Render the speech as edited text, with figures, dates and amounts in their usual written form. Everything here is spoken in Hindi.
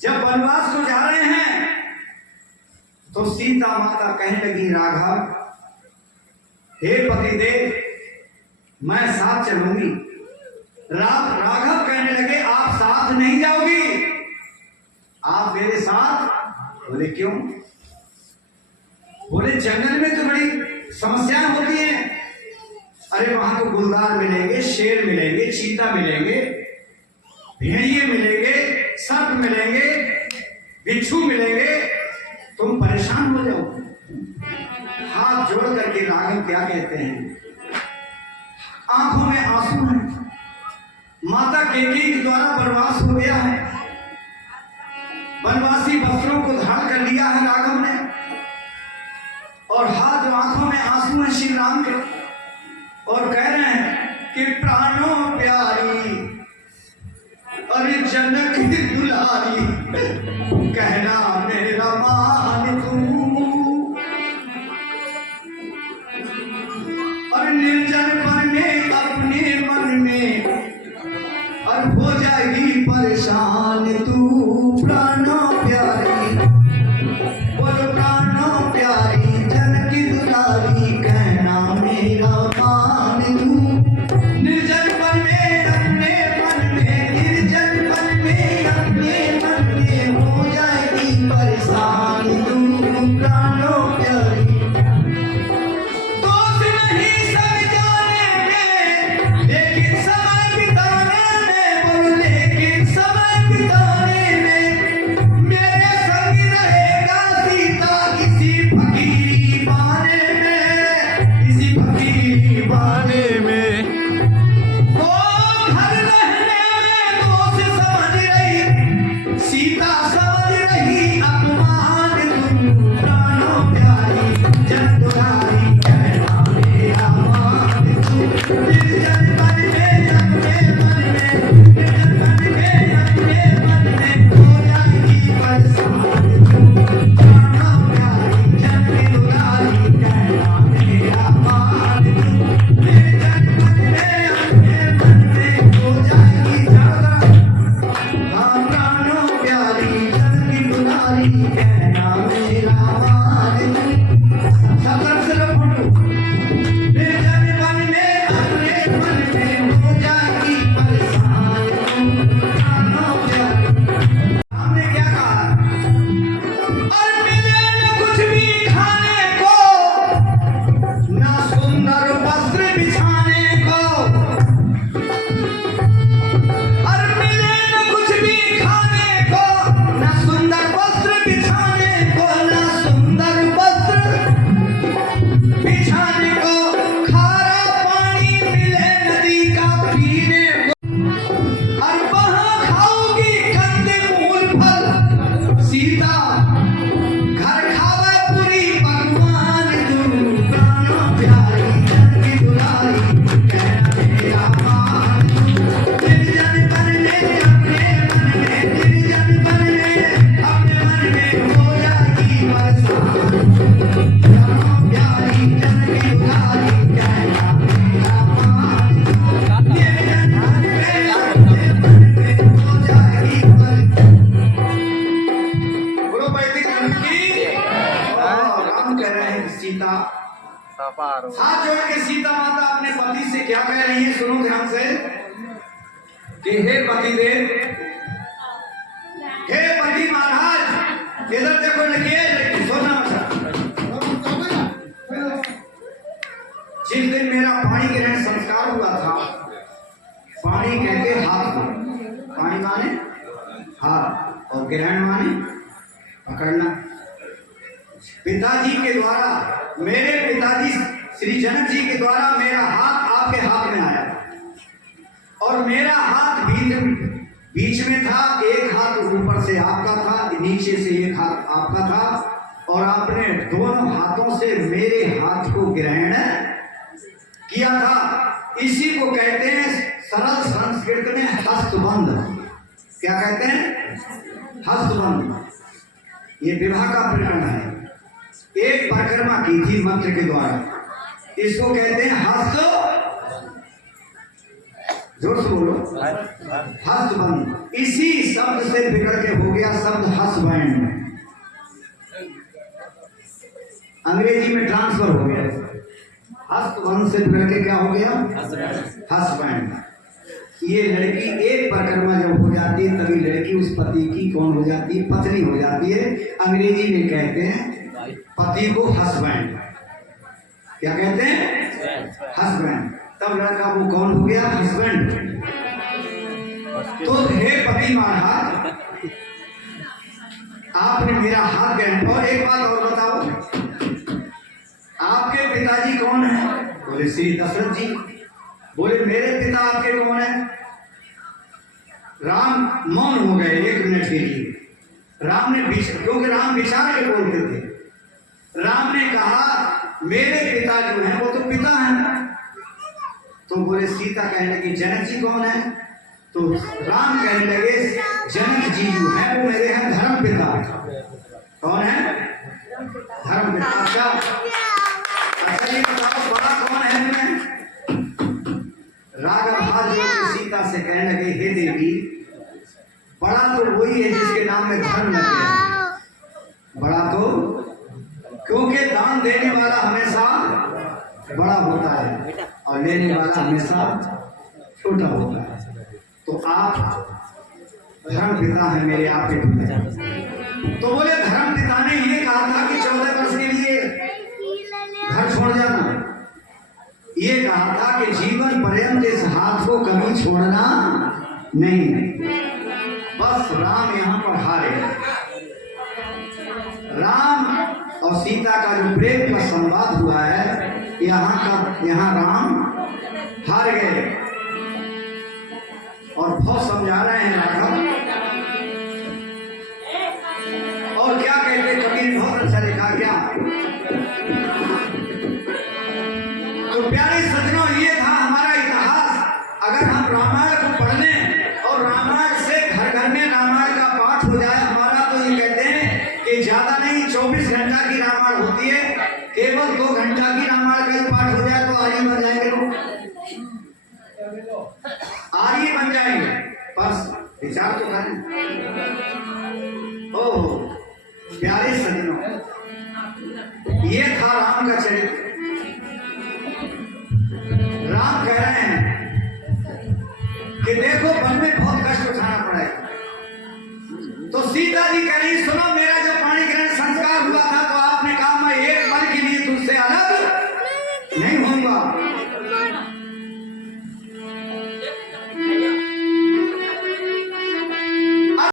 जब वनवास को जा रहे हैं तो सीता माता कहने लगी राघव, हे पतिदेव मैं साथ चलूंगी। राघव कहने लगे आप साथ नहीं जाओगी, आप मेरे साथ। बोले क्यों? बोले जंगल में तो बड़ी समस्याएं होती हैं। अरे वहां तो गुलदार मिलेंगे, शेर मिलेंगे, चीता मिलेंगे, भेड़िए मिलेंगे, सर्प मिलेंगे, बिच्छू मिलेंगे, तुम परेशान हो जाओ। हाथ जोड़ करके राघव क्या कहते हैं, आंखों में आंसू है, माता केकई के द्वारा वनवास हो गया है, वनवासी वस्त्रों को धारण कर लिया है राघव ने, और हाथ आंखों में आंसू है श्री राम के, और कह रहे हैं कि प्राणों प्यारी अरे जनक की दुलारी, कहना मेरा मान तू, और निर्जन मन में अपने मन में और हो जाएगी परेशान तू। प्राणों प्यारी बोलो प्राणों प्यारी जनक की दुलारी, कहना मेरा मान तू। निर्जन मन में अपने मन में, निर्जन मन में अपने मन में हो जाएगी परेशान तू। प्राणों प्यारी दोस्त नहीं सब जाने में, लेकिन समय बिताने में, बोलो लेकिन समय बिताने में मेरे संग रहेगा सीता किसी फकीरी बाने में, किसी फकीरी बाने में। वो घर रहने में दोस्त समझ रही, सीता समझ रही अपमान तुम। प्राणों प्यारी जन दुलारी, कहना मेरा मान तू। निर्जन मन में अपने मन में, निर्जन मन में अपने मन में हो जाएगी परेशान तू। प्राणों प्यारी जन की दुलारी, कहना मेरा मान तू। निर्जन मन में अपने मन में हो जाएगी जागरण। हाँ प्राणों प्यारी जन की दुलारी, कहना मेरा मान तू। सतर्क से फोटो निर्जन मन में अपने मन में हो जाएगी परेशान तू। प्राणों प्यारी हमने क्या कहा, और मिले न कुछ भी खाने को, ना सुंदर वस्त्र बिछाने को, और मिले न कुछ भी खाने को, ना सुंदर वस्त्र बिछाने को, ना सुंदर वस्त्र बिछाने को, खारा पानी मिले नदी का पीने को, और वहां खाओगी कंद मूल फल सीता, घर खावे पूरी भगवान तू। प्राणों प्यारी जन की दुलारी, कहना मेरा मान तू। निर्जन मन में अपने मन में, निर्जन मन में अपने मन में हो जाएगी परेशान तू। प्राणों प्यारी जन की दुलारी, कहना मेरा मान तू। निर्जन मन में अपने मन में हो जाएगी परेशान। बोलो वैदिक धर्म की। राम कह रहे हैं सीता, हाथ जोड़ के सीता माता अपने पति से क्या कह रही है, सुनो ध्यान से कि हे पतिदेव, हे पति महाराज, इधर देखो लगिए सोना जिस दिन मेरा पानी ग्रहण संस्कार हुआ था, पानी कहते हाथ को, पानी माने हाथ और ग्रहण माने पकड़ना। पिताजी के द्वारा, मेरे पिताजी श्री जनक जी के द्वारा मेरा हाथ आपके हाथ में आया, और मेरा हाथ बीच में था, एक हाथ ऊपर से आपका था, नीचे से एक हाथ आपका था, और आपने दोनों हाथों से मेरे हाथ को ग्रहण किया था। इसी को कहते हैं सरल संस्कृत में हस्तबंध। क्या कहते हैं? हस्तबंध। ये विवाह का प्रकरण है, एक परिक्रमा की थी मंत्र के द्वारा, इसको कहते हैं हस्त जोर से बोलो, हस्बैंड। इसी शब्द से बिगड़ के हो गया शब्द हस्बैंड, अंग्रेजी में ट्रांसफर हो गया। हस्बैंड से बिगड़ के क्या हो गया, हस्बैंड। ये लड़की एक परिक्रमा जब हो जाती है तभी लड़की उस पति की कौन हो जाती है, पत्नी हो जाती है। अंग्रेजी में कहते हैं पति को हस्बैंड, क्या कहते हैं, हस्बैंड। तब लड़का वो कौन हो गया, हस्बैंड। तो हे पति महाराज, आपने मेरा हाथ गए। और एक बात और बताओ, आपके पिताजी कौन है? बोले श्री दशरथ जी। बोले मेरे पिता आपके कौन है? राम मौन हो गए 1 मिनट के लिए। राम ने क्योंकि राम विचार के बोलते थे। राम ने कहा मेरे पिता जो है वो तो पिता है। तो बोले सीता कहने लगी जनक जी कौन है? तो राम कहने लगे जनक जी जो है वो मेरे हैं धर्म पिता। कौन है? धर्म पिता। अच्छा ये बताओ बड़ा कौन है तुम्हें? राघव हाथ जोड़ के सीता से कहने लगे हे देवी, बड़ा तो वही है जिसके नाम में धर्म लगे है। बड़ा तो क्योंकि दान देने वाला हमेशा बड़ा होता है और लेने वाला हमेशा छोटा होता है। तो आप धर्म पिता है मेरे, आपके पिता। तो बोले धर्म पिता ने ये कहा था कि 14 वर्ष के लिए घर छोड़ जाना। ये कहा था कि जीवन पर्यंत इस हाथ को कभी छोड़ना नहीं। बस राम यहाँ पर हारे। राम और सीता का जो प्रेम का संवाद हुआ है, यहाँ राम हार गए। और बहुत समझा रहे हैं राघव। और क्या कहते कबीर, बहुत अच्छा लिखा क्या। तो प्यारे सज्जनों, ये था हमारा इतिहास। अगर हम रामायण को पढ़ लें और रामायण से घर घर में रामायण का पाठ हो जाए हमारा, तो ये कहते हैं कि ज्यादा नहीं 24 घंटा की रामायण होती है, केवल 2 घंटा की रामायण का पाठ हो जाए तो आर्य बन जाएंगे लोग, आर्य बन जाएंगे। बस विचार तो करें। ओह प्यारे सज्जनों, ये था राम का चरित्र। राम कह रहे हैं कि देखो वन में बहुत कष्ट उठाना पड़ेगा। तो सीता जी कह रही सुनो मेरा